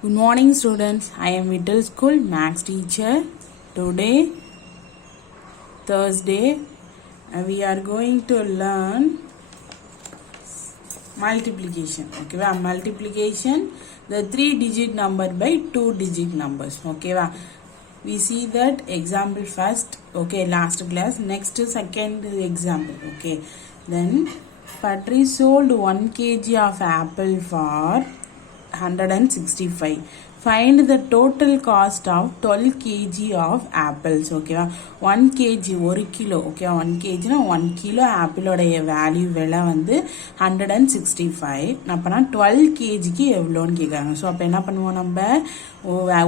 Good morning students. I am Middle School Maths teacher. Today, Thursday, we are going to learn multiplication. Okay, multiplication, the 3-digit number by 2-digit numbers. Okay, we see that example first. Okay, last class. Next, second example. Okay, then Patri sold 1 kg of apple for 165. Find the total cost of 12 kg of apples. Okay, 1 kg 1 kilo. Okay, 1 kg na 1 kilo apple உடைய value விலை வந்து 165. அப்பனா 12 kg க்கு எவ்வளோன்னு கேட்குறாங்க. So அப்போ என்ன பண்ணுவோம், நம்ம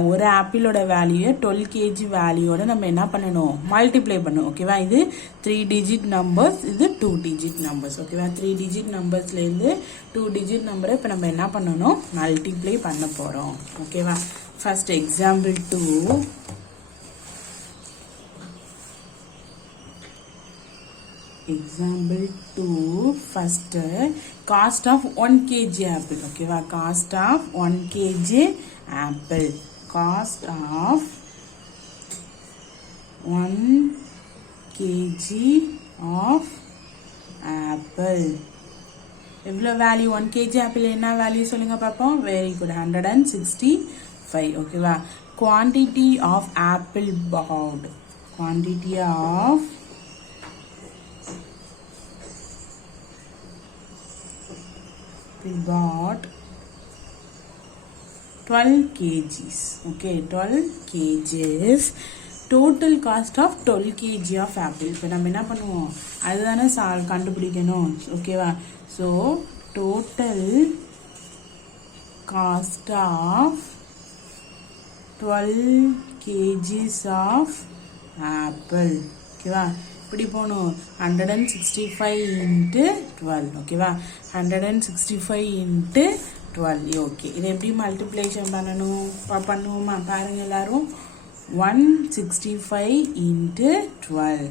ஒரு ஆப்பிளோட வேல்யூ 12 kg வேல்யூவோட நம்ம என்ன பண்ணணும், மல்டிப்ளை பண்ணணும். ஓகேவா, இது 3 digit நம்பர்ஸ், இது 2 digit நம்பர்ஸ். ஓகேவா, 3 digit நம்பர்ஸ்லேருந்து 2 digit நம்பரை இப்போ நம்ம என்ன பண்ணணும், மல்டிப்ளை பண்ண போகிறோம். ஓகேவா, first example 2. Example 2, first cost of 1 kg apple. Okay, cost of 1 kg apple. Cost of 1 kg of apple. எவ்வளோ வேல்யூ 1 kg ஆப்பிள் என்ன வேல்யூ சொல்லுங்க பார்ப்போம். Very good, 165. ஓகேவா, quantity of apple bought. Quantity of bought 12 kgs. Okay, 12 kgs. Total cost of 12 kg of apple. இப்போ நம்ம என்ன பண்ணுவோம், அதுதானே கண்டுபிடிக்கணும். ஓகேவா, so total cost of 12 kgs of apple. ஓகேவா, இப்படி போகணும், 165 into 12. ஓகேவா, 165 into 12. ஓகே, இதை எப்படி மல்டிப்ளேஷன் பண்ணணும் பண்ணுவோமா, பாருங்க எல்லாரும். 165 into 12.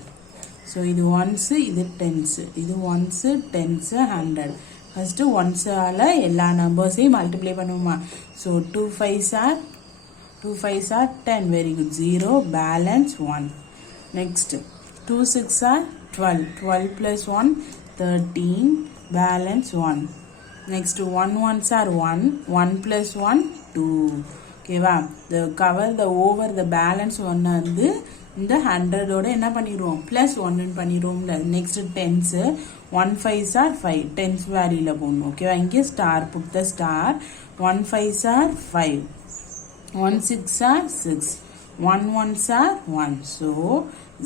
ஸோ இது ஒன்ஸு, இது டென்ஸு, இது ஒன்ஸு, டென்ஸு, 100. ஃபஸ்ட்டு ஒன்ஸால் எல்லா நம்பர்ஸையும் மல்டிப்ளை பண்ணுவோமா. So 2 5s are 10. Very good, 0 balance 1. Next 2 6 are 12. 12 plus 1 13 balance 1. Next 1 1s are 1. 1 plus 1 2. ஓகேவா, the cover the over the balance 1 வந்து இந்த 100 ஓட என்ன பண்ணிடுவோம், ப்ளஸ் 1 பண்ணிடுவோம்ல. Next tens 1 5s are 5. Tens வேல்யூல போகணும். ஓகேவா, இங்கே star, put the star. 1 5s are 5. 1 6 are 6. 1 1s are 1. So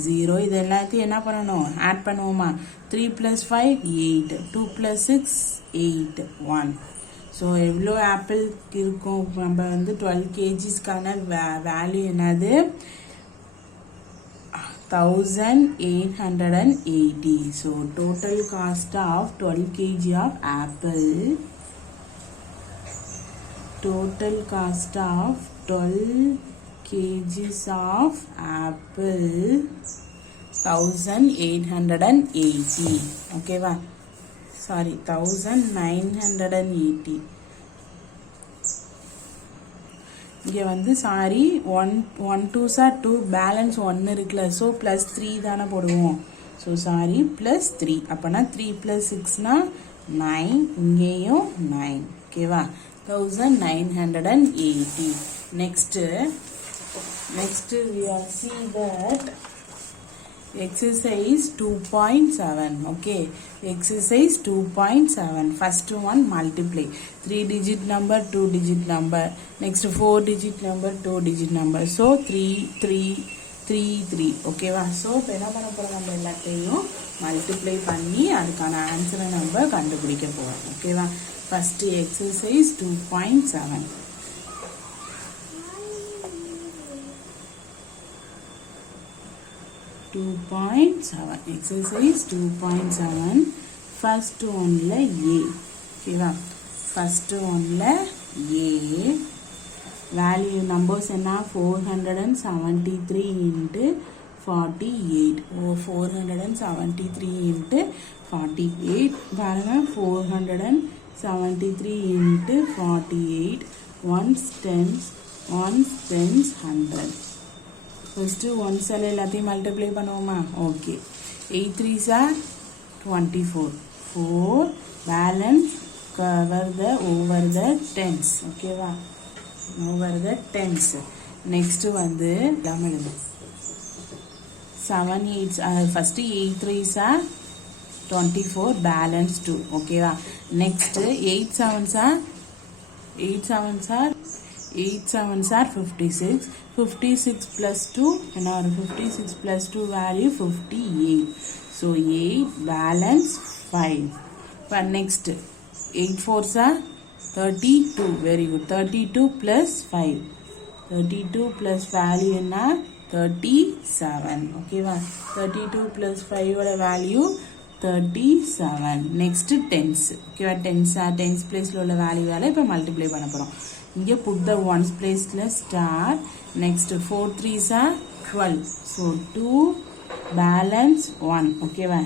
0. இது எல்லாத்தையும் என்ன பண்ணணும், ஆட் பண்ணுவோமா. 3 plus 5 8. 2 plus 6 8 1. ஸோ எவ்வளோ ஆப்பிள் இருக்கும், நம்ம வந்து 12 kgsக்கான வேல்யூ என்னது, 1880. So total cost of 12 kg of apple, total cost of 12 kgs of apple 1880. ஓகேவா, சாரி 1980. இங்கே வந்து சாரி 1 2s are 2, பேலன்ஸ் 1 இருக்குல்ல. ஸோ ப்ளஸ் 3 தானே போடுவோம். So sorry plus 3. அப்போனா 3 plus 6னா 9. இங்கேயும் 9. ஓகேவா, 1980. Next we are see that exercise 2.7. okay, exercise 2.7. first one multiply 3 digit number 2 digit number, next 4 digit number 2 digit number. so 3 3 3 3. ஓகேவா, so இப்போ என்ன பண்ண போகிறோம், நம்ம எல்லாத்தையும் மல்டிப்ளை பண்ணி அதுக்கான ஆன்சரை நம்ம கண்டுபிடிக்க போகிறோம். ஓகேவா, ஃபர்ஸ்ட் எக்ஸசைஸ் 2.7. exercise 2.7. first ஒன்ல A. ஓகேவா, first ஒன்ல A வேல்யூ நம்பர்ஸ் என்ன, 473 into 48. 473 into 48. பாருங்க, 473 into 48. ones tens, ones tens, 100. First ones ஆல எல்லாத்தையும் multiply பண்ணுவோமா? Okay. 8 3s are 24. 4 balance cover the over the tens. Okay வா? Over the tens. Next வந்து 7 8 first 8 3s are 24 balance 2. Okay va? Next 8 7s are 56. 56 plus 2 and our 56 plus 2 value 58. So 8 balance 5. But next 8 4s are 32. Very good. 32 plus 5. 32 plus value in 37. Okay va? 32 plus 5 value 37. Next tens. Okay va? Tens place la value ipo multiply பண்ண போறோம். இங்க put the ones place la star. Next 4 3s are 12. So 2 balance 1. Okay va?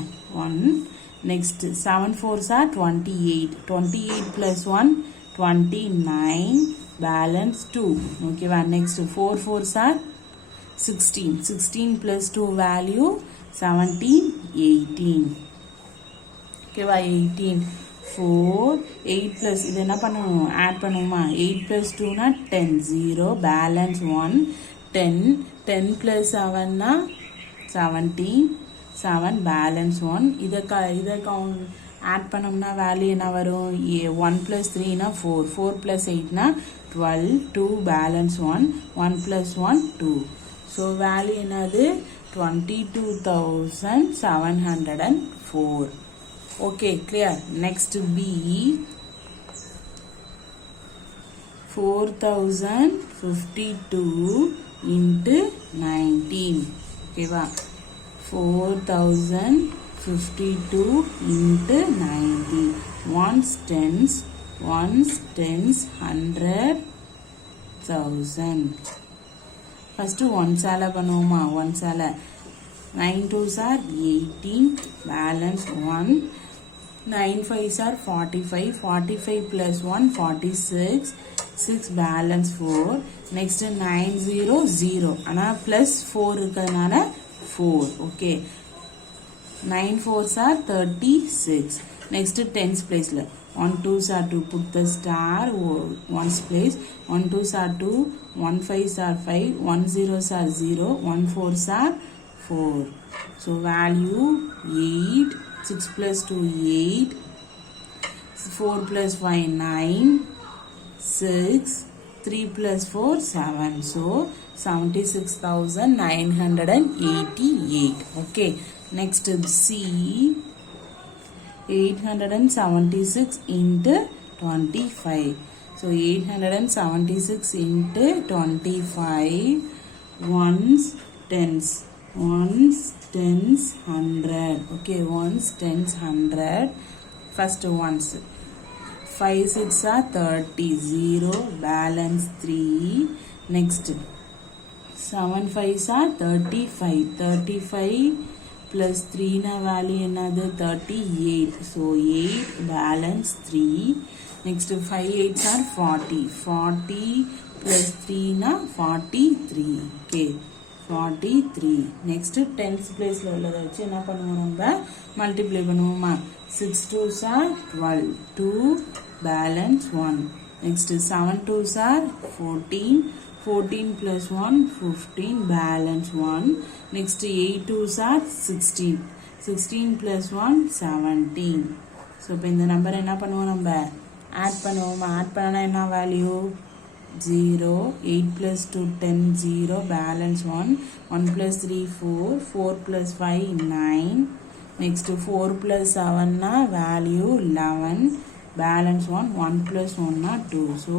1. Next 7 4s are 28. 28 plus 1 29 balance 2. Okay va? Next 4 4s are 16. 16 plus 2 value 17 18. Okay va? 18. 4 8 plus இது என்ன பண்ணணும்? add பண்ணுமா? 8 plus 2 na 10. 0 balance 1. 10 10 plus 7 na 17. 7 balance 1. இதை count add பண்ணோம்னா value என்ன வரும்? 1 plus 3 na 4. 4 plus 8 na 12. 2 balance 1. 1 plus 1 2. So value என்னது? 22,704. Okay, clear. Next B 4052 into 19. Okay va? 4052 into 90. Ones tens, 100,000. First ones ஆல பண்ணுவோமா? ones ஆல 9 2s are 18 balance 1. 9 5s are 45. 45 plus 1 46. 6 balance 4. Next 9 0 0 ஆனா plus 4 இருக்கிறதுனால 4. Okay. 9 4s are 36. Next tens place la 1 2s are 2. Put the star ones place. 1 2s are 2. 1 5s are 5. 1 0s are 0. 1 4s are 4. So value 8. 6 plus 2 8. 4 plus 5 9. 6. 3 plus 4 7. So 76,988. Okay. Next C 876 into 25. So 876 into 25. Ones tens. Ones tens 100. Okay, ones tens 100. First ones 5 6 are 30. 0 balance 3. Next 7 5s are 35. 35 plus 3 na value another 38. So 8 balance 3. Next 5 8s are 40. 40 plus 3 na 43. Okay. 43. Next tens place la உள்ளத வச்சு என்ன பண்ணுவோம்? நம்ம multiply பண்ணுவோமா? 6 2s are 12. 2 balance 1. Next 7 2s are 14. 14 plus 1 15 balance 1. Next 8 2s are 16. 16 plus 1 17. So இப்போ இந்த number என்ன பண்ணுவோம்? நம்ம ஆட் பண்ணுவோமா? ஆட் பண்ணனா என்ன value? 0. 8 plus 2 10. 0 balance 1. 1 plus 3 4. 4 plus 5 9. Next 4 plus 7 na value 11. Balance 1. 1 plus 1 na 2. So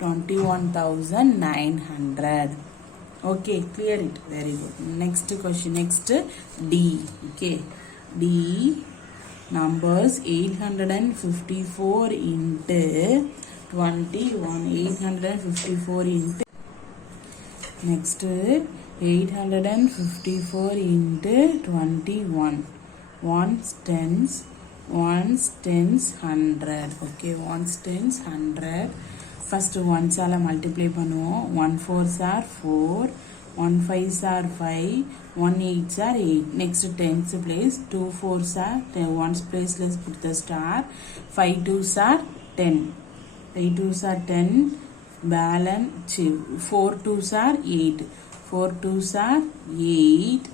21,900. Okay, clear it. Very good. Next question. Next D. Okay. D numbers 854 into 21. 854 into next 854 into 21. Ones tens 100. Okay, ones tens 100. first ones ஆல multiply பண்ணுவோம். 1 4s are 4, 1 5s are 5, 1 8s are 8. Next tens place, 2 4s are 10. Ones place, let's put the star. 5 2s are 10. 5 2s are 10. Balance 4 2s are 8. 4 2s are 8.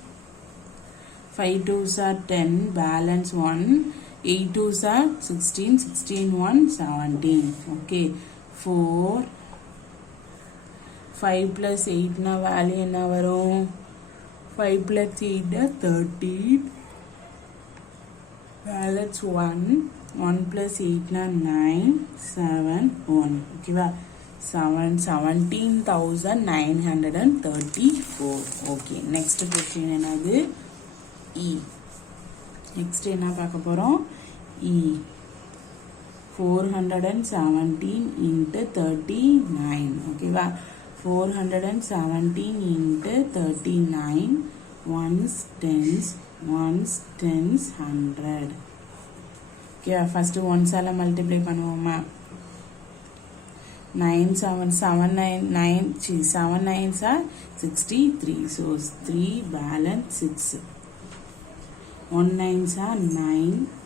5 2s are 10. Balance 1. 8 2s are 16. 16 1 17. Okay. 4 5 plus 8 na value enna varum 5 plus 8 na 13 balance 1 1 plus 8 na 9 7 1 okay va 17,934 okay next question enadhu e next enna paaka porom e 417 into 39 okay va 417 into 39 ones tens 100 okay first ones ala multiply பண்ணுவோமா 9 7 7 9 9 7 9s are 63 so 3 balance 6 1 9s are 9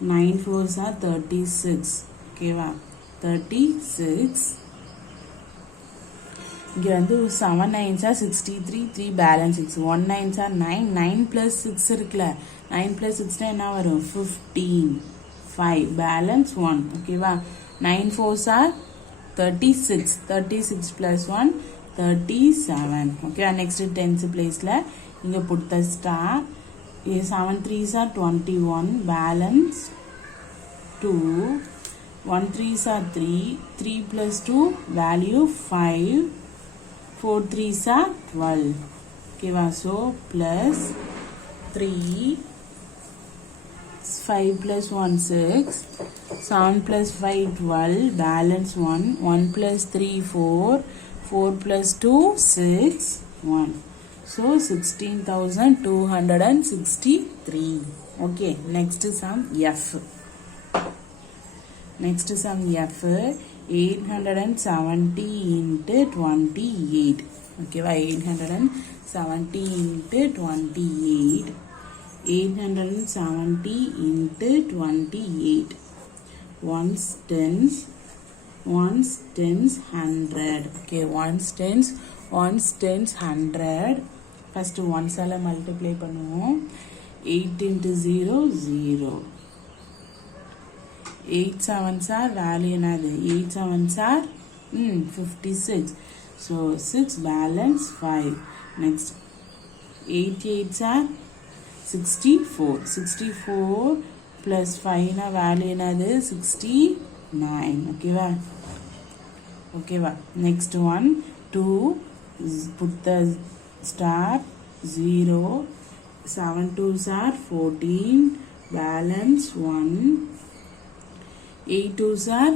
9 4s are 36 okay va 36 இங்க வந்து 7 9s are 63 3 balance 6 1 9s are 9 9 plus 6 இருக்குல 9 plus 6 னா என்ன வரும் 15 5 balance 1 okay va 9 4s are 36 36 plus 1 37 okay next tens place la inga put the star 7 3s are 21 balance 2 1 3s are 3 3 plus 2 value 5 4 3s are 12 okay va so plus 3 5 plus 1 6 7 plus 5 12 balance 1 1 plus 3 4 4 plus 2 6 1 so 16,263 okay next sum f next sum f 870 into 28 okay 870 into 28 870 into 28 ones tens 100 okay ones tens 100 first ones ala multiply பண்ணுவோம் 8 into 0 0 8 7s are value enadhu 8 7s are 56 so 6 balance 5 next 8 8s are 64 plus 5 na value enadhu 69 okay va next one 2 put the star 0 7 2s are 14 balance 1 8 2s are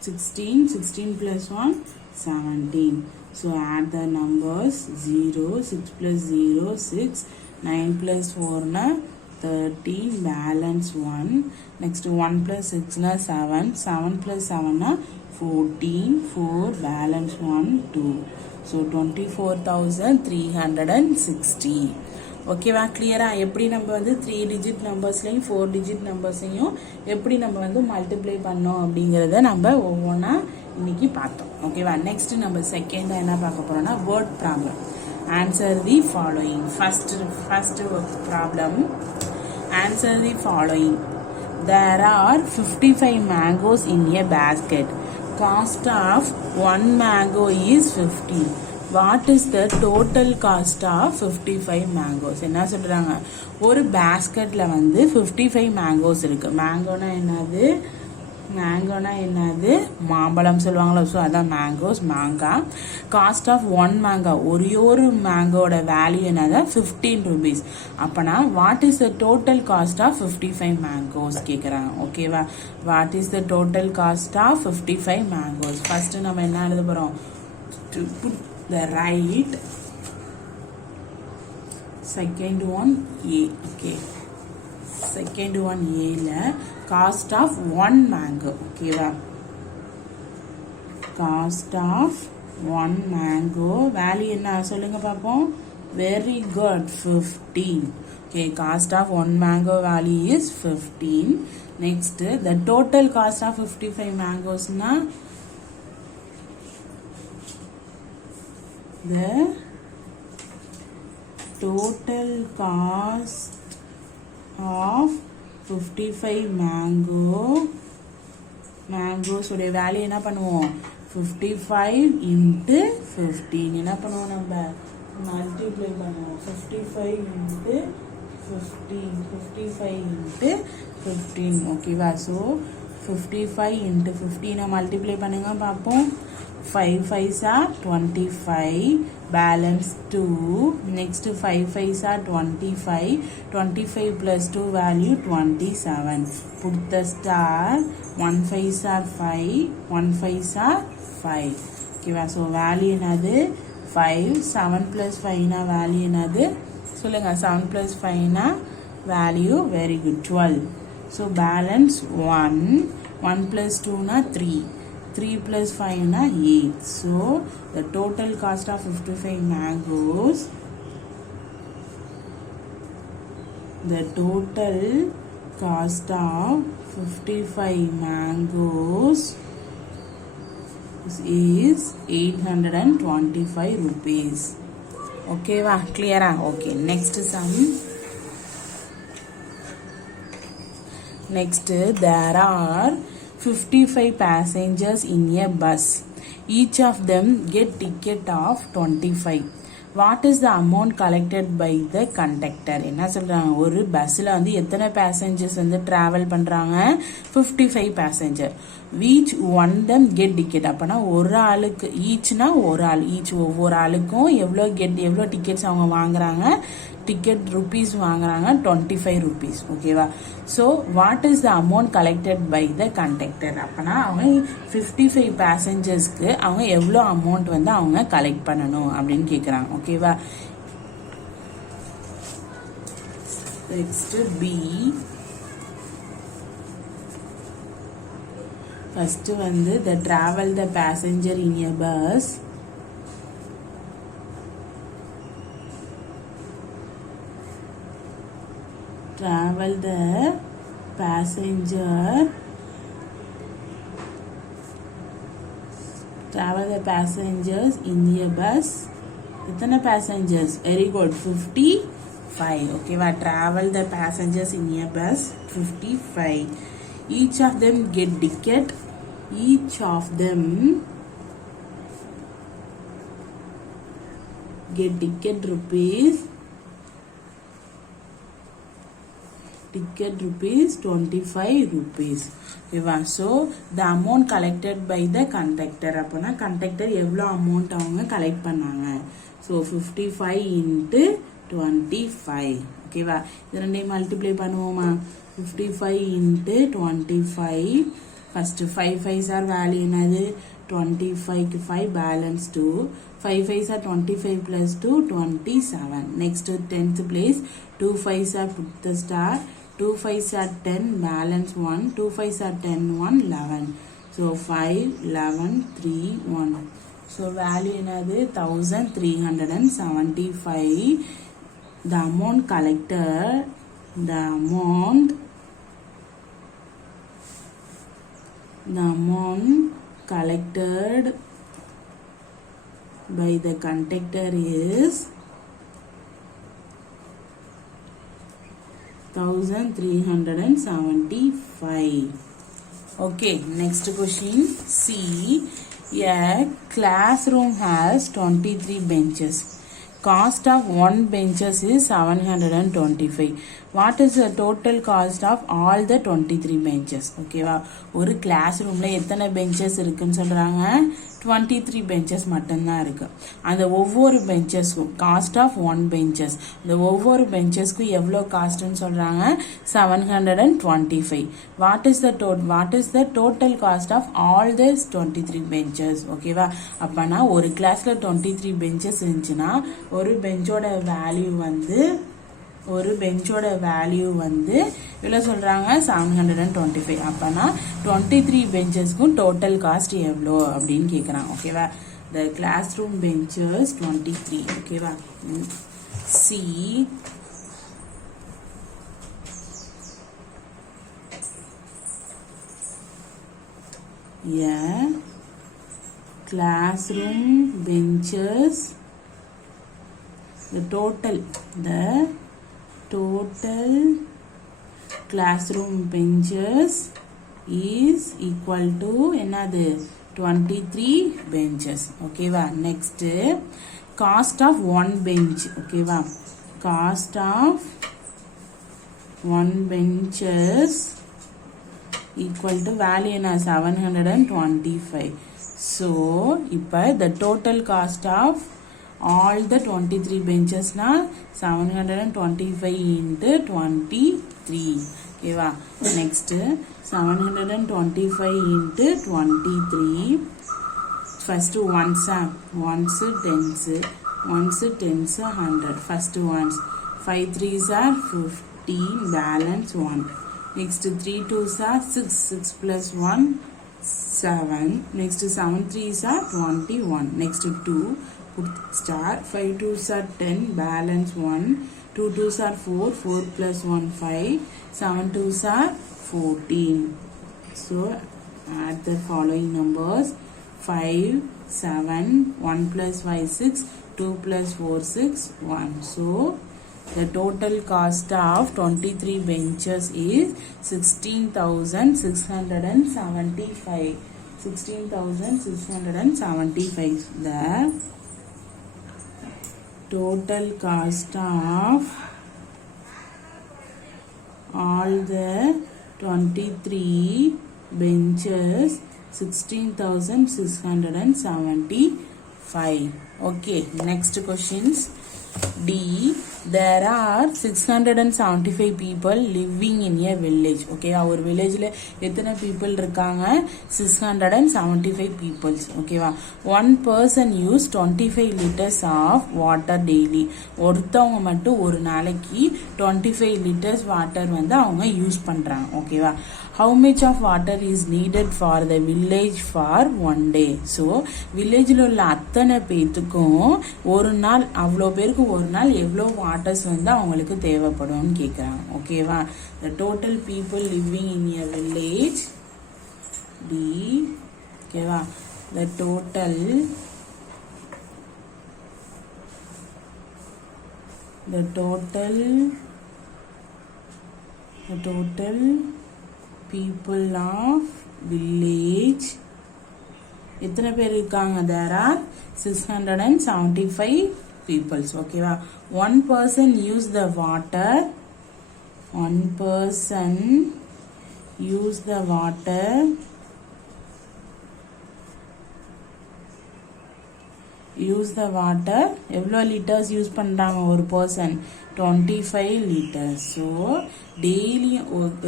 16 plus 1 17 so add the numbers 0 6 plus 0 6 9 plus 4 na 13 balance 1 next 1 plus 6 na 7 7 plus 7 na 14 4 balance 1 2 so 24,360 ஓகேவா கிளியரா எப்படி நம்ம வந்து 3 digit நம்பர்ஸ்லயும் 4 digit நம்பர்ஸையும் எப்படி நம்ம வந்து multiply பண்ணோம் அப்படிங்கறத நம்ம ஒவ்வொண்ணா இன்னைக்கு பார்த்தோம் ஓகேவா நெக்ஸ்ட் நம்ம செகண்டா என்ன பார்க்க போறோம்னா word problem answer the following first problem answer the following there are 55 mangoes in a basket cost of one mango is 50 what is the total cost of 55 mangoes என்ன சொல்றாங்க ஒரு பாஸ்கெட்ல வந்து 55 mangoes இருக்கு mangoனா என்னது மாம்பழம் சொல்லுவாங்களா சோ அதான் mangoes மாங்கா cost of one mango ஒரு mangoட வேல்யூ என்னது 15 rupees அப்பனா what is the total cost of 55 mangoes கேக்குறாங்க ஓகேவா what is the total cost of 55 mangoes first நம்ம என்ன எழுத போறோம் to put the right second one a okay second one a la cost of one mango okay va cost of one mango value என்ன சொல்லுங்க பார்ப்போம். Very good, 15. Okay, cost of one mango value is 15. Next, the total cost of 55 mangoes na the total cost of 55 mangoes உடைய value என்ன பண்ணுவோம் 55 into 15 என்ன பண்ணுவோம் நம்ம multiply பண்ணுவோம் 55 into 55 into 15 ஓகேவா. ஸோ 55 into 15 மல்டிப்ளை பண்ணுங்க பார்ப்போம். 5 5s are 25, balance 2. Next 5 5s are 25, 25 plus 2 value 27. Put the star. 1 5s are 5, 1 5s are 5. ஓகேவா. ஸோ வேல்யூ என்னது 5. 7 plus 5 na வேல்யூ என்னது சொல்லுங்க. 7 plus 5 na value very good 12. So balance 1, 1 plus 2 na 3, 3 plus 5 na 8. So the total cost of 55 mangoes, the total cost of 55 mangoes is 825 rupees. Okay va, clear ah? Okay, next sum. Next, there are 55 passengers in a bus. Each of them get ticket of 25. What is the amount collected by the conductor? என்ன சொல்றாங்க, ஒரு பஸ்ல வந்து எத்தனை passengers வந்து travel பண்றாங்க 55 passenger. each one them get ticket. அப்பனா ஒரு ஆளுக்கு ஈச்னா ஒரு ஆள், ஈச் ஒவ்வொரு ஆளுக்கும் எவ்வளோ டிக்கெட்ஸ் அவங்க வாங்குறாங்க, டிக்கெட் ருபீஸ் வாங்குறாங்க 25 rupees. ஓகேவா. So what is the amount collected by the conductor? அப்பனா அவங்க 55 பேசஞ்சர்ஸ்க்கு அவங்க எவ்வளோ அமௌண்ட் வந்து அவங்க கலெக்ட் பண்ணணும் அப்படின்னு கேட்குறாங்க. ஓகேவா. Next B. ஃபர்ஸ்ட் வந்து the travel the passenger in a bus. Travel the passengers in a bus. எத்தனை passengers? Very good, 55. ஓகேவா. travel the passengers in a bus 55. each of them get ticket. each of them get ticket rupees 25 rupees. ஓகேவா. So the amount collected by the conductor. அப்போனா conductor எவ்வளோ amount அவங்க collect பண்ணாங்க. So 55 into 25. ஓகேவா. இது ரெண்டையும் multiply பண்ணுவோமா. 55 into 25. First 5 5s R value என்னது 25க்கு 5 balance 2. 5 5s are 25 plus 2 27. Next 10th place 2 5s are put the star. 2 5s are 10 balance 1. 2 5s are 10 1 11. So 5 11 3 1. So value என்னது 1375. The amount collected by the conductor is 1375. Okay, next question. C. A classroom has 23 benches. Cost of one benches is 725. What is the total cost of all the 23 benches? ஓகேவா. ஒரு class ரூம்ல எத்தனை benches இருக்குன்னு சொல்றாங்க 23 benches மட்டும்தான் இருக்கு. அந்த ஒவ்வொரு பெஞ்சஸ்க்கும் காஸ்ட் ஆஃப் ஒன் பெஞ்சஸ், அந்த ஒவ்வொரு பெஞ்சஸ்க்கும் எவ்வளோ காஸ்ட்னு சொல்றாங்க 725. What is the total cost of all this 23 benches? ஓகேவா. அப்பனா ஒரு கிளாஸ்ல 23 பெஞ்சஸ் இருந்துச்சுன்னா ஒரு பெஞ்சோட வேல்யூ வந்து ஒரு பெஞ்சோட வேல்யூ வந்து இவ்வளோ சொல்கிறாங்க 725. அப்போனா 23 பெஞ்சஸ்க்கும் டோட்டல் காஸ்ட் எவ்வளோ அப்படின்னு கேட்குறாங்க. ஓகேவா? த கிளாஸ் ரூம் பெஞ்சஸ் 23. ஓகேவா? C classroom benches, the total classroom benches is equal to என்னது 23 benches. ஓகேவா? next cost of one bench. ஓகேவா? cost of one benches equal to value என்ன 725. so இப்போ the total cost of all the 23 benches na 725 into 23. ஓகேவா? next 725 into 23. first ones tens 100. first ones 5 3s are 15, balance 1. next 3 2s are 6 plus 1 7. next 7 3s are 21. next 2 put star. 5 2s are 10, balance 1. 2 2s are 4 plus 1 5. 7 2s are 14. so add the following numbers: 5 7 1 plus 5 6, 2 plus 4 6 1. so the total cost of 23 benches is 16,675. 16,675. The total cost of all the 23 benches 16,675. okay, next questions. D. There are 675 people living in a village. okay, ஒரு villageல எத்தனை people இருக்காங்க? 675 peoples. ஓகேவா? one person use 25 liters of water daily. ஒருத்தவங்க மட்டும் ஒரு நாளைக்கு 25 liters water வந்து அவங்க யூஸ் பண்றாங்க. ஓகேவா? how much of water is needed for the village for one day? so villageல உள்ள அத்தனை பேத்துக்கும் ஒரு நாள், அவ்வளோ பேருக்கு ஒரு நாள் எவ்வளோ வாட்டர்ஸ் வந்து அவங்களுக்கு தேவைப்படும்னு கேட்குறாங்க. ஓகேவா? the total people living in a village D. ஓகேவா? the total people of village எத்தனை பேர் இருக்காங்க? there are 675 peoples. ஓகேவா? one person use the water. எவ்வளோ லிட்டர்ஸ் யூஸ் பண்ணுறாங்க ஒரு பர்சன்? 25 liters. ஸோ டெய்லி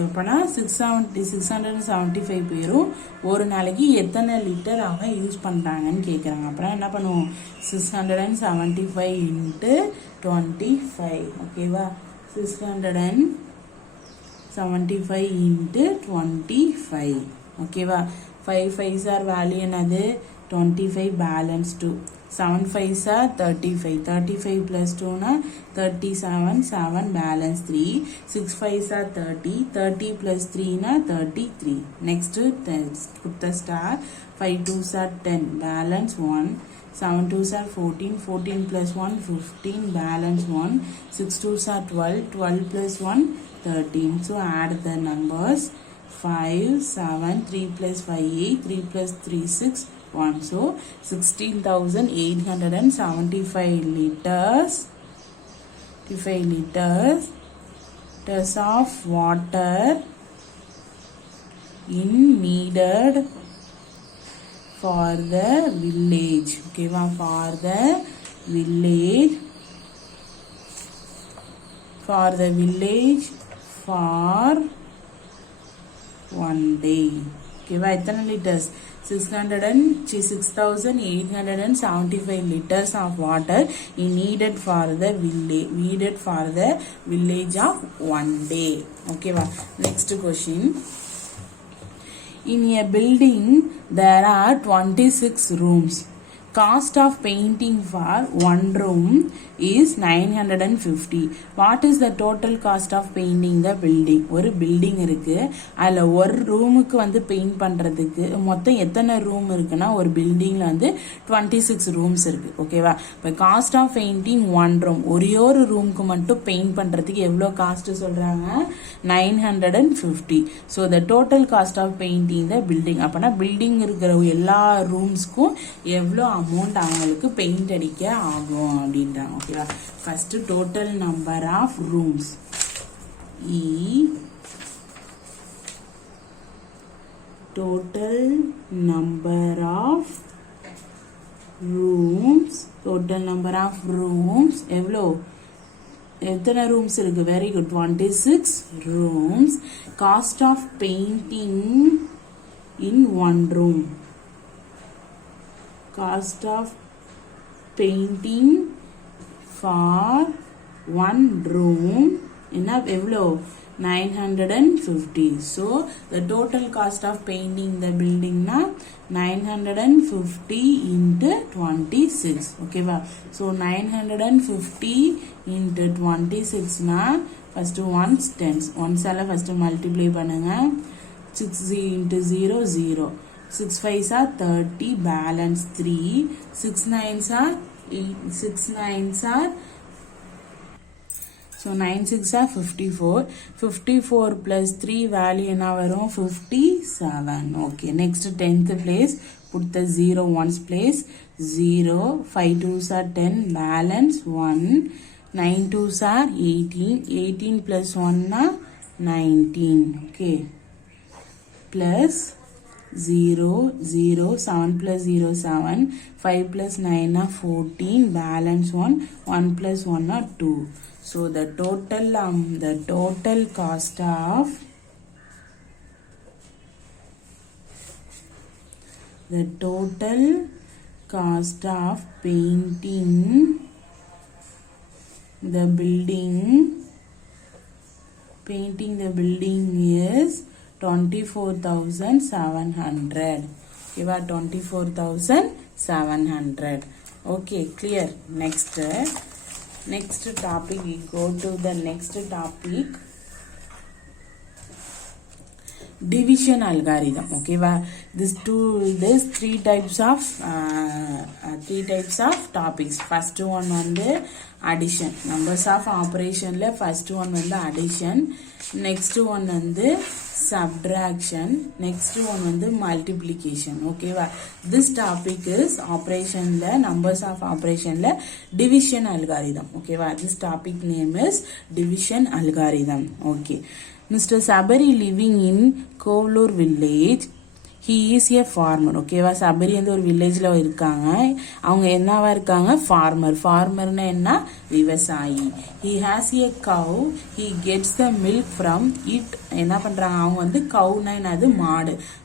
எப்போனா 675 பேரும் ஒரு நாளைக்கு எத்தனை லிட்டர் அவங்க யூஸ் பண்ணுறாங்கன்னு கேட்குறாங்க. அப்புறம் என்ன பண்ணுவோம்? 675 into 25. ஓகேவா? 675 into 25. ஓகேவா? 5 5s are value என்னது? 25, balance 2. 7 5s are 35. 35 plus 2 na 37. 7 balance 3. 6 5s are 30. 30 plus 3 na 33. next put the star. 5 2s are 10, balance 1. 7 2s are 14. 14 plus 1 15, balance 1. 6 2s are 12. 12 plus 1 13. so add the numbers. 5 7 3 plus 5 8. 3 plus 3 6 1. so 16,875 liters of water in needed for the village. okay, for the village for one day. ஓகேவா எத்தனை litres 6,875 liters of water is needed for the village of one day. Okay va. Next question. In a building there are 26 rooms. Cost of painting for one room is 950. What is the total cost of painting the building? ஒரு building இருக்கு, அதில் ஒரு ரூமுக்கு வந்து paint பண்ணுறதுக்கு மொத்தம் எத்தனை room இருக்குன்னா ஒரு பில்டிங்கில் வந்து 26 ரூம்ஸ் இருக்கு. ஓகேவா. இப்போ cost of painting one room, ஒரே ஒரு ரூமுக்கு மட்டும் பெயிண்ட் பண்ணுறதுக்கு எவ்வளோ காஸ்ட் சொல்கிறாங்க 950. So the total cost of painting the building, அப்போனா பில்டிங் இருக்கிற எல்லா ரூம்ஸ்க்கும் எவ்வளோ அமௌண்ட் அவங்களுக்கு பெயிண்ட் அடிக்க ஆகும் அப்படின்றாங்க. ஓகேவா. First total number of rooms total number of rooms எவ்வளோ எத்தனை ரூம்ஸ் இருக்கு? Very good 26 rooms. Cost of painting in one room, cost of painting for one room எவ்வளோ 950. So the total cost of painting the building na 950 into 26. okay va. So 950 into 26 na first ones tens, ones alla first multiply பண்ணுங்க. 6 into 0 0, 6 5s are 30, balance 3, 6 9s are 8, 6 9s are, so 9 6 are 54, 54 plus 3 value என்ன வரும் 57. okay, next 10th place put the 0 ones place 0, 5 2s are 10, balance 1, 9 2s are 18, 18 plus 1 are 19. okay, plus 0 0, 7 plus 0 7, 5 plus 9 are 14, balance 1, 1 plus 1 are 2. So the total cost of painting the building is 24,700. okay va, 24,700. okay, clear. next topic, we go to the next topic, division algorithm. okay va. This three types of topics. first one வந்து addition, numbers of operation ல first one வந்து addition, next one வந்து subtraction, next one வந்து multiplication. okay va. This topic is operation ல numbers of operation ல division algorithm. okay va. This topic name is division algorithm. okay. Mr. Sabari living in Kovlur village. he is a farmer. ஓகேவா. சபரி வந்து ஒரு வில்லேஜ்ல இருக்காங்க, அவங்க என்னவா இருக்காங்க ஃபார்மர்னா என்ன விவசாயி. he has a cow, he gets the milk from it. என்ன பண்றாங்க அவங்க வந்து கவுனா என்னது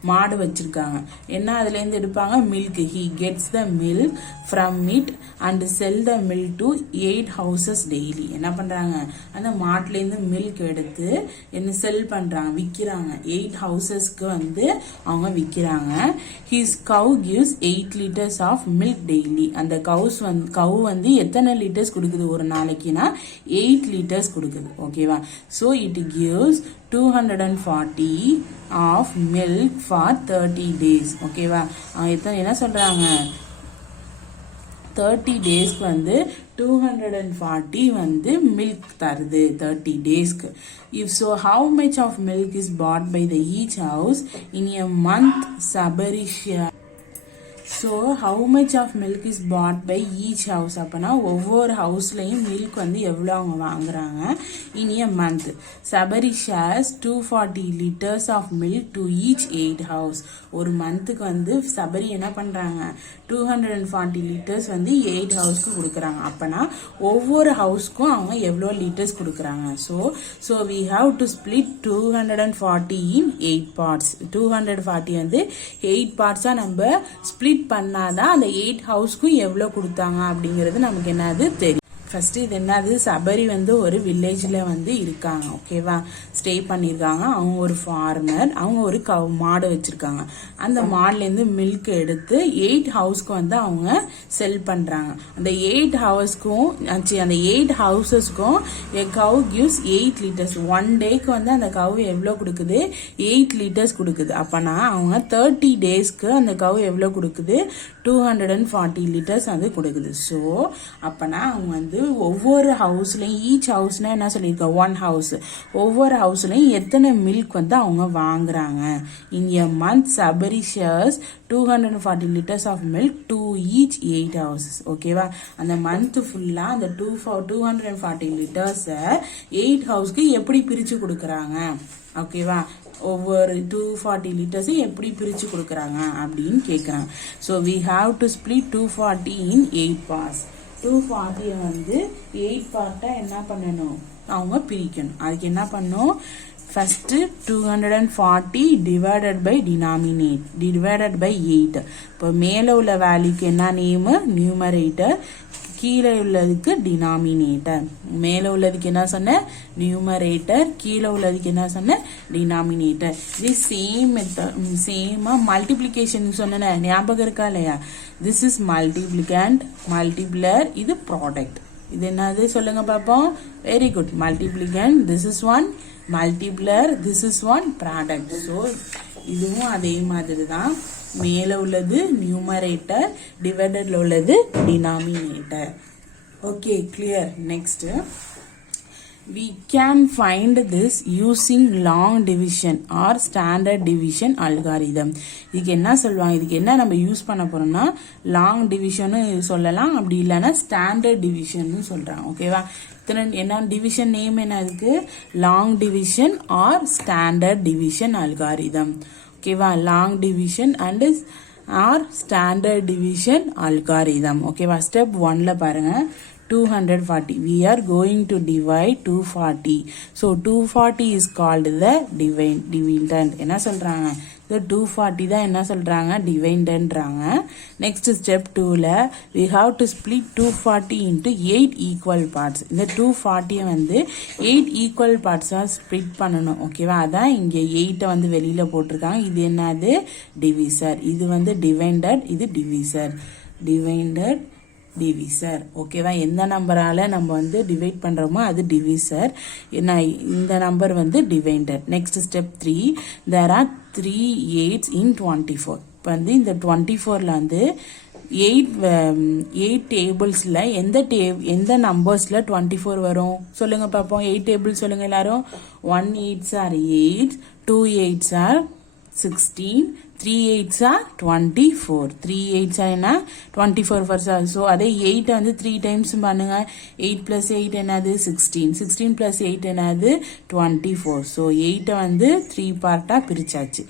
மாடு வச்சிருக்காங்க, என்ன அதுல இருந்து எடுப்பாங்க milk. he gets the milk from it and sell the milk to 8 houses daily. என்ன பண்றாங்க அந்த மாட்டுல இருந்து மில்க் எடுத்து என்ன செல் பண்றாங்க விக்கிறாங்க, 8 ஹவுசஸ்க்கு வந்து அவங்க விக்கிறாங்க. his cow gives 8 liters of milk daily. அந்த கவு வந்து எத்தனை லிட்டர்ஸ் கொடுக்குது ஒரு நாளைக்குனா 8 liters கொடுக்குது. ஓகேவா. so it gives 240 of milk for 30 days. ஓகேவா. என்ன சொல்றாங்க 30 டேஸ்க்கு வந்து 240 வந்து மில்க் தருது 30 டேஸ்க்கு. if so how much of milk is bought by the each house in a month? Sabari so how much of milk is bought by each house. அப்போனா ஒவ்வொரு ஹவுஸ்லையும் மில்க் வந்து எவ்வளோ அவங்க வாங்குறாங்க in a month. Sabari shares 240 litres of milk to each 8 house. ஒரு மந்த்துக்கு வந்து சபரி என்ன பண்ணுறாங்க 240 லிட்டர்ஸ் வந்து 8 ஹவுஸ்க்கு கொடுக்குறாங்க. அப்போனா ஒவ்வொரு ஹவுஸ்க்கும் அவங்க எவ்வளோ லிட்டர்ஸ் கொடுக்குறாங்க. So we have to split 240 in 8 parts. 240 வந்து 8 பார்ட்ஸாக நம்ம ஸ்பிளிட் பண்ணாதான் அந்த 8 ஹவுஸ்க்கும் எவ்வளோ கொடுத்தாங்க அப்படிங்கிறது நமக்கு என்னது தெரியும். ஃபர்ஸ்ட் இது என்னது, சபரி வந்து ஒரு வில்லேஜில் வந்து இருக்காங்க, ஓகேவா, ஸ்டே பண்ணியிருக்காங்க. அவங்க ஒரு ஃபார்மர், அவங்க ஒரு மாடு வச்சுருக்காங்க. அந்த மாடுலேருந்து மில்க் எடுத்து 8 ஹவுஸ்க்கு வந்து அவங்க செல் பண்ணுறாங்க. அந்த 8 ஹவர்ஸ்க்கும் அந்த 8 ஹவுசஸ்க்கும் எ கவு கிவ்ஸ் 8 லிட்டர்ஸ். 1 டேக்கு வந்து அந்த கவு எவ்வளோ கொடுக்குது 8 லிட்டர்ஸ் கொடுக்குது. அப்போனா அவங்க 30 டேஸ்க்கு அந்த கவு எவ்வளோ கொடுக்குது 240 லிட்டர்ஸ் வந்து கொடுக்குது. ஸோ அப்போனா அவங்க வந்து ஒவ்வொரு ஹவுஸ்லையும் ஈச் ஹவுஸ்னா என்ன சொல்லியிருக்கோம் 1 ஹவுஸ், ஒவ்வொரு ஹவுஸ்லையும் எத்தனை மில்க் வந்து அவங்க வாங்குறாங்க. In a month Sabari shares 240 litres of milk to each 8 houses. ஓகேவா, அந்த மந்த் ஃபுல்லாக அந்த 240 லிட்டர்ஸை 8 ஹவுஸ்க்கு எப்படி பிரித்து கொடுக்குறாங்க, ஓகேவா, ஒவ்வொரு 240 லிட்டர்ஸையும் எப்படி பிரித்து கொடுக்குறாங்க அப்படின்னு கேட்குறாங்க. So we have to split 240 in 8 parts. 240 வந்து 8 பார்ட்டாக என்ன பண்ணணும், அவங்க பிரிக்கணும். அதுக்கு என்ன பண்ணணும், first 240 divided by divided by 8. இப்போ மேலே உள்ள வேல்யூக்கு என்ன நேமு நியூமரேட்டர், கீழே உள்ளதுக்கு டினாமினேட்டர். மேலே உள்ளதுக்கு என்ன சொன்ன நியூமரேட்டர், கீழே உள்ளதுக்கு என்ன சொன்ன டினாமினேட்டர். இது சேமா மல்டிப்ளிகேஷன் சொன்ன ஞாபகம் இருக்கா இல்லையா. திஸ் இஸ் மல்டிப்ளிகண்ட், மல்டிப்ளர், இது ப்ராடக்ட். இது என்னது சொல்லுங்க பார்ப்போம். Very good, multiplicand, this is one multiplier, this is one product. So இதுவும் அதே மாதிரி தான். மேலே உள்ளது நியூமரேட்டர், டிவைடட்ல உள்ளது denominator. Okay, clear. Next we can find this using long division or standard division algorithm. இதுக்கு என்ன சொல்லுவாங்க, இதுக்கு என்ன நம்ம யூஸ் பண்ண போறோம்னா லாங் டிவிஷன் சொல்லலாம், அப்படி இல்லைன்னா ஸ்டாண்டர்ட் டிவிஷன் சொல்றாங்க. ஓகேவா, என்ன டிவிஷன் நேம் என்ன இருக்கு, long division or standard division algorithm. ஓகேவா, long division and or standard division algorithm. ஓகேவா, ஸ்டெப் 1ல பாருங்க 240. We are going to divide 240. So 240 is called the dividend. என்ன சொல்றாங்க, இந்த 240 தான் என்ன சொல்றாங்க டிவைடன்ட்றாங்க. நெக்ஸ்ட் ஸ்டெப் 2ல we have to split 240 into 8 equal parts. இந்த 240 வந்து 8 equal parts-ஆ ஸ்ப்ளிட் பண்ணணும். ஓகேவா, அதான் இங்க 8 வந்து வெளியில போட்டிருக்காங்க. இது என்னது டிவிசர், இது வந்து டிவைடட், இது டிவிசர், டிவிசர். ஓகேவா, எந்த நம்பரால நம்ம வந்து டிவைட் பண்றோமோ அது டிவிசர், இந்த நம்பர் வந்து divided. Next step 3, there are 3 8s in 24. இப்போ வந்து இந்த 24ல வந்து 8 டேபிள்ஸ்ல எந்த நம்பர்ஸ்ல 24 வரும் சொல்லுங்க பார்ப்போம். 8 டேபிள் சொல்லுங்க எல்லாரும். 1 8s are 8, 2 8s are 16, 3 8s are 24. 3 8s are என்ன 24 first. ஸோ அதே 8 வந்து 3 டைம்ஸ் பண்ணுங்க. 8 plus 8 என்னது 16, 16 plus 8 என்னது 24. ஸோ 8 வந்து 3 பார்ட்டாக பிரிச்சாச்சு.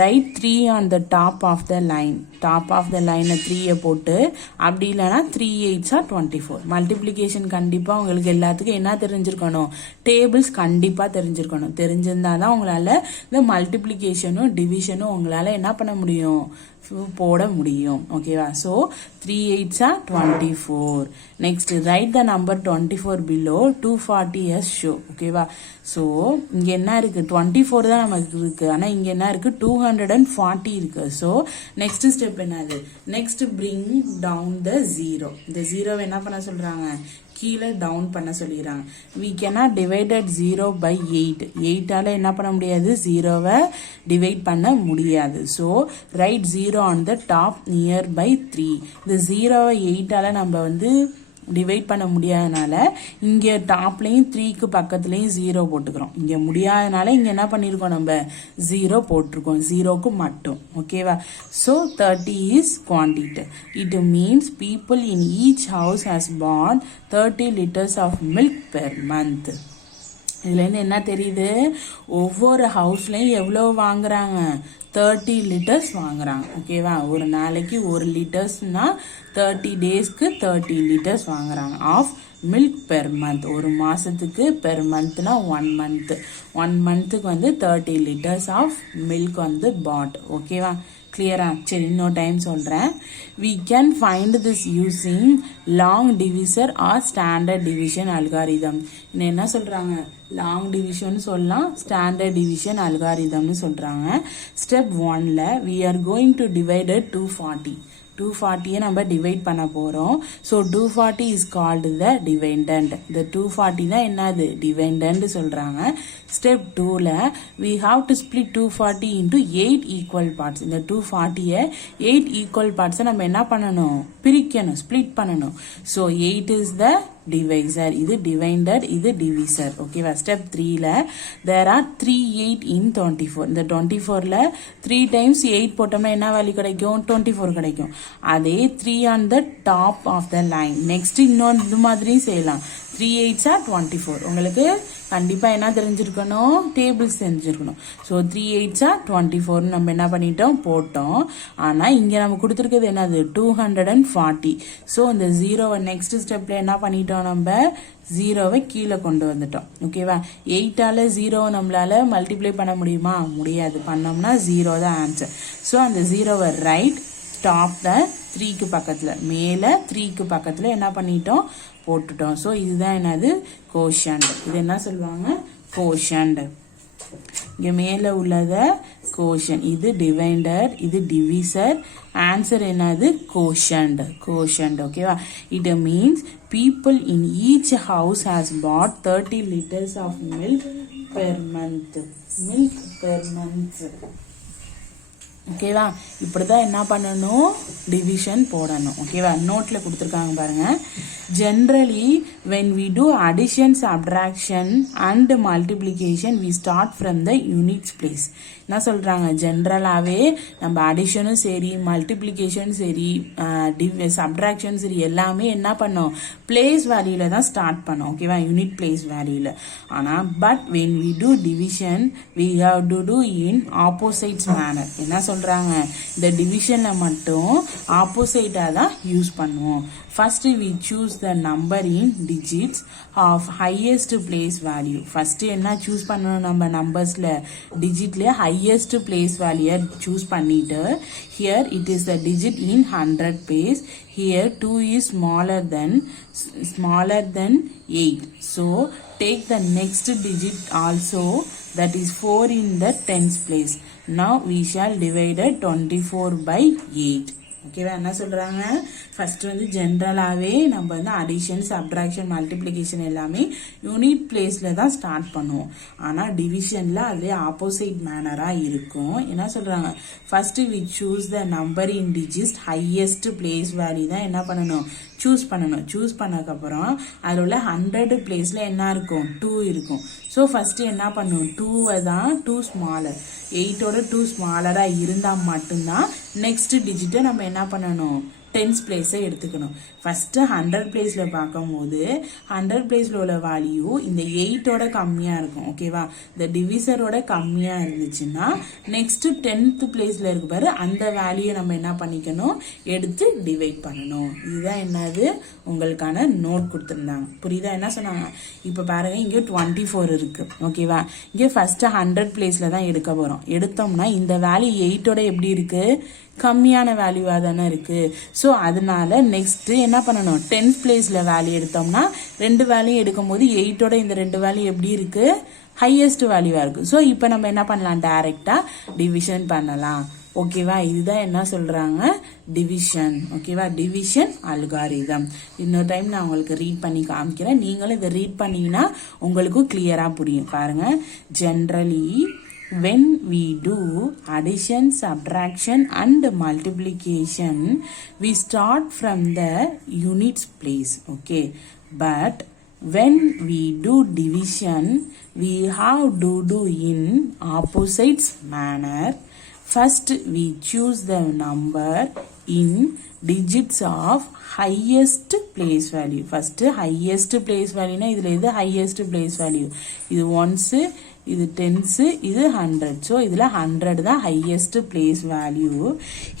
Right 3 on the top of the line, top of the லைனை 3 போட்டு, அப்படி இல்லைன்னா 3 8s are 24. மல்டிப்ளிகேஷன் கண்டிப்பாக உங்களுக்கு எல்லாத்துக்கும் என்ன தெரிஞ்சிருக்கணும், டேபிள்ஸ் கண்டிப்பாக தெரிஞ்சிருக்கணும். தெரிஞ்சிருந்தாதான் உங்களால் இந்த மல்டிப்ளிகேஷனும் டிவிஷனும் உங்களால் என்ன பண்ண முடியும், போட முடியும். ஓகேவா, so 3 8s are 24. Next right the number 24 below 240 as show. ஓகேவா, ஸோ இங்கே என்ன இருக்கு 24 தான் நமக்கு இருக்கு, ஆனால் இங்கே என்ன இருக்கு 240 இருக்கு. ஸோ நெக்ஸ்ட் ஸ்டெப் என்னது, next bring down the zero. இந்த ஜீரோவை என்ன பண்ண சொல்றாங்க, கீழே டவுன் பண்ண சொல்லிடுறாங்க. we cannot divided 0 by 8. 8ஆல என்ன பண்ண முடியாது, 0வை டிவைட் பண்ண முடியாது. So right 0 on the top near by 3. இந்த 0வை 8ஆல நம்ம வந்து டிவைட் பண்ண முடியாதனால இங்கே டாப்லையும் 3க்கு பக்கத்துலையும் 0 போட்டுக்கிறோம். இங்கே முடியாதனால இங்கே என்ன பண்ணியிருக்கோம், நம்ம 0 போட்டிருக்கோம், 0க்கு மட்டும். ஓகேவா? So 30 is quantity. It means people in each house has bought 30 liters of milk per month. இதுலேருந்து என்ன தெரியுது, ஒவ்வொரு ஹவுஸ்லையும் எவ்வளோ வாங்குறாங்க, 30 liters வாங்குறாங்க. ஓகேவா? ஒரு நாளைக்கு 1 லிட்டர்ஸ்னா 30 டேஸ்க்கு 30 liters வாங்குறாங்க ஆஃப் மில்க் பெர் மந்த். ஒரு மாதத்துக்கு பெர் மந்த்னா 1 month. 1 monthக்கு வந்து 30 liters ஆஃப் மில்க் வந்து பாட். ஓகேவா? கிளியரா? சரி, இன்னொரு டைம் சொல்கிறேன். we can find this using long divisor or standard division algorithm. இன்னும் என்ன சொல்கிறாங்க, லாங் டிவிஷன் சொல்லலாம், ஸ்டாண்டர்ட் டிவிஷன் அல்காரிதம்னு சொல்கிறாங்க. ஸ்டெப் 1ல we are going to divide 240. 240 நம்ம டிவைட் பண்ண போகிறோம். So 240 is called the dividend. இந்த 240 தான் என்னது, டிவைண்டன்ட் சொல்கிறாங்க. ஸ்டெப் 2ல we have to split 240 into 8 equal parts. இந்த 240யை 8 equal parts நம்ம என்ன பண்ணணும், பிரிக்கணும், ஸ்ப்ளிட் பண்ணணும். ஸோ 8 இஸ் த divisor, இது divided, இது divisor. ஓகேவா? ஸ்டெப் 3ல there are 3 8 in 24. இந்த 24ல 3 times 8 போட்டோம்னா என்ன வேல்யூ கிடைக்கும், 24 கிடைக்கும். அதே 3 on the top of the line. Next இன்னொரு இது மாதிரியும் செய்யலாம். 3 8s are 24. உங்களுக்கு கண்டிப்பாக என்ன தெரிஞ்சிருக்கணும், டேபிள்ஸ் தெரிஞ்சிருக்கணும். ஸோ 3 8s are 24 நம்ம என்ன பண்ணிட்டோம், போட்டோம். ஆனால் இங்கே நம்ம கொடுத்துருக்கிறது என்னது, 240. ஸோ இந்த 0வை நெக்ஸ்ட் ஸ்டெப்பில் என்ன பண்ணிட்டோம், நம்ம 0வை கீழே கொண்டு வந்துட்டோம். ஓகேவா? 8ஆல் 0வை நம்மளால மல்டிப்ளை பண்ண முடியுமா, முடியாது. பண்ணோம்னா 0 தான் ஆன்சர். ஸோ அந்த 0வை ரைட் டாப் த 3க்கு பக்கத்தில், மேலே 3க்கு பக்கத்தில் என்ன பண்ணிட்டோம், போட்டுட்டோம். ஸோ இதுதான் என்னது, கோஷன்ட். இது என்ன சொல்லுவாங்க, கோஷன்ட். இங்கே மேலே உள்ளத கோஷன், இது டிவைண்டர், இது டிவிசர். ஆன்சர் என்னது, கோஷன்ட். கோஷன்ட். ஓகேவா? It means people in each house has bought 30 liters of milk per month. Milk per month. ஓகேவா? இப்படிதான் என்ன பண்ணணும், டிவிஷன் போடணும். ஓகேவா? நோட்டில் கொடுத்துருக்காங்க பாருங்க. Generally when we do addition, subtraction and multiplication we start from the units place. என்ன சொல்றாங்க, ஜென்ரலாகவே நம்ம அடிஷனும் சரி, மல்டிப்ளிகேஷனும் சரி, சப்ட்ராக்ஷன் சரி, எல்லாமே என்ன பண்ணோம், பிளேஸ் வேல்யூல தான் ஸ்டார்ட் பண்ணோம். ஓகேவா? யூனிட் பிளேஸ் வேல்யூல. ஆனால் but when we do division we have to do in opposite manner. என்ன சொல்றாங்க, இந்த டிவிஷன்ல மட்டும் ஆப்போசிட்டா தான் யூஸ் பண்ணுவோம். First we choose the number in digits of highest place value. First என்ன choose பண்ணணும், நம்ம நம்பர்ஸ்ல டிஜிட்ல highest place value choose பண்ணிட்டு, here it is the digit in 100 place. Here 2 is smaller than 8. So take the next digit also, that is 4 in the tens place. Now we shall divide 24 by 8. ஓகேவா? என்ன சொல்றாங்க, first வந்து ஜென்ரலாகவே நம்ம வந்து addition, subtraction, multiplication எல்லாமே unit பிளேஸ்ல தான் ஸ்டார்ட் பண்ணுவோம். ஆனால் டிவிஷன்ல அதே ஆப்போசிட் மேனராக இருக்கும். என்ன சொல்றாங்க, first we choose the number in digits highest place value தான் என்ன பண்ணணும், சூஸ் பண்ணணும். சூஸ் பண்ணக்கப்புறம் அதில் உள்ள 100 பிளேஸ்ல என்ன இருக்கும், 2 இருக்கும். ஸோ ஃபர்ஸ்ட் என்ன பண்ணும், 2வை தான் 2 ஸ்மாலர், 8ஓட 2 ஸ்மாலராக இருந்தால் மட்டும்தான் நெக்ஸ்ட் டிஜிட்டை நம்ம என்ன பண்ணணும், டென்ஸ் பிளேஸை எடுத்துக்கணும். ஃபர்ஸ்ட் 100 பிளேஸ்ல பார்க்கும் போது 100 பிளேஸ்ல உள்ள வேல்யூ இந்த 8ஓட கம்மியா இருக்கும். ஓகேவா? இந்த டிவிசரோட கம்மியா இருந்துச்சுன்னா நெக்ஸ்ட் 10th பிளேஸ்ல இருக்கு பாரு, அந்த வேல்யூ நம்ம என்ன பண்ணிக்கணும், எடுத்து டிவைட் பண்ணணும். இதுதான் என்னது, உங்களுக்கான நோட் கொடுத்துருந்தாங்க. புரியுதா? என்ன சொன்னாங்க, இப்போ பாருங்க இங்கே 24 இருக்கு. ஓகேவா? இங்கே ஃபர்ஸ்ட் 100 பிளேஸ்ல தான் எடுக்க போறோம். எடுத்தோம்னா இந்த வேல்யூ 8ஓட எப்படி இருக்கு, கம்மியான வேல்யூவாக தானே இருக்கு. ஸோ அதனால நெக்ஸ்ட் என்ன பண்ணணும், 10th பிளேஸ்ல வேல்யூ எடுத்தோம்னா 2 வேல்யூ எடுக்கும் போது 8ஓட இந்த 2 வேல்யூ எப்படி இருக்கு, ஹையஸ்ட் வேல்யூவா இருக்கு. ஸோ இப்போ நம்ம என்ன பண்ணலாம், டைரக்டா டிவிஷன் பண்ணலாம். ஓகேவா? இதுதான் என்ன சொல்றாங்க, டிவிஷன். ஓகேவா? Division algorithm. இன்னொரு டைம் நான் உங்களுக்கு ரீட் பண்ணி காமிக்கிறேன். நீங்களும் இதை ரீட் பண்ணீங்கன்னா உங்களுக்கும் கிளியரா புரியும். பாருங்க, generally when we do addition, subtraction and multiplication, we start from the units place, okay, but when we do division, we have to do in opposite manner. First we choose the number in digits of highest place value. First highest place value na idhula edu highest place value, இது ones, இது tens, இது 100. So இதுல 100 தான் highest place value.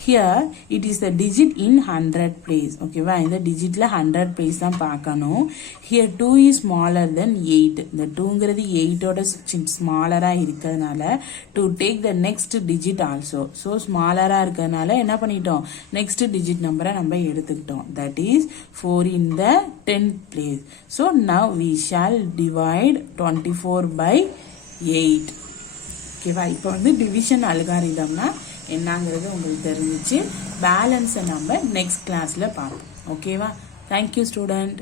Here it is the digit in 100 place. Okay வா, இந்த digitல 100 place தான் பார்க்கணும். Here 2 is smaller than 8. இந்த 2ங்கிறது 8 ஓட ஸ்மாலரா இருக்கிறதுனால to take the next digit also. So ஸ்மாலரா இருக்கிறதுனால என்ன பண்ணிட்டோம், next digit நம்பரை நம்ம எடுத்துக்கிட்டோம். That is 4 in the 10th place. So now we shall divide 24 by 8. ஓகேவா, இப்போ வந்து டிவிஷன் அல்காரிதம்னா என்னங்கிறது உங்களுக்கு தெரிஞ்சிச்சு. பேலன்ஸை நம்ம நெக்ஸ்ட் கிளாஸில் பார்ப்போம். ஓகேவா, தேங்க்யூ ஸ்டூடெண்ட்.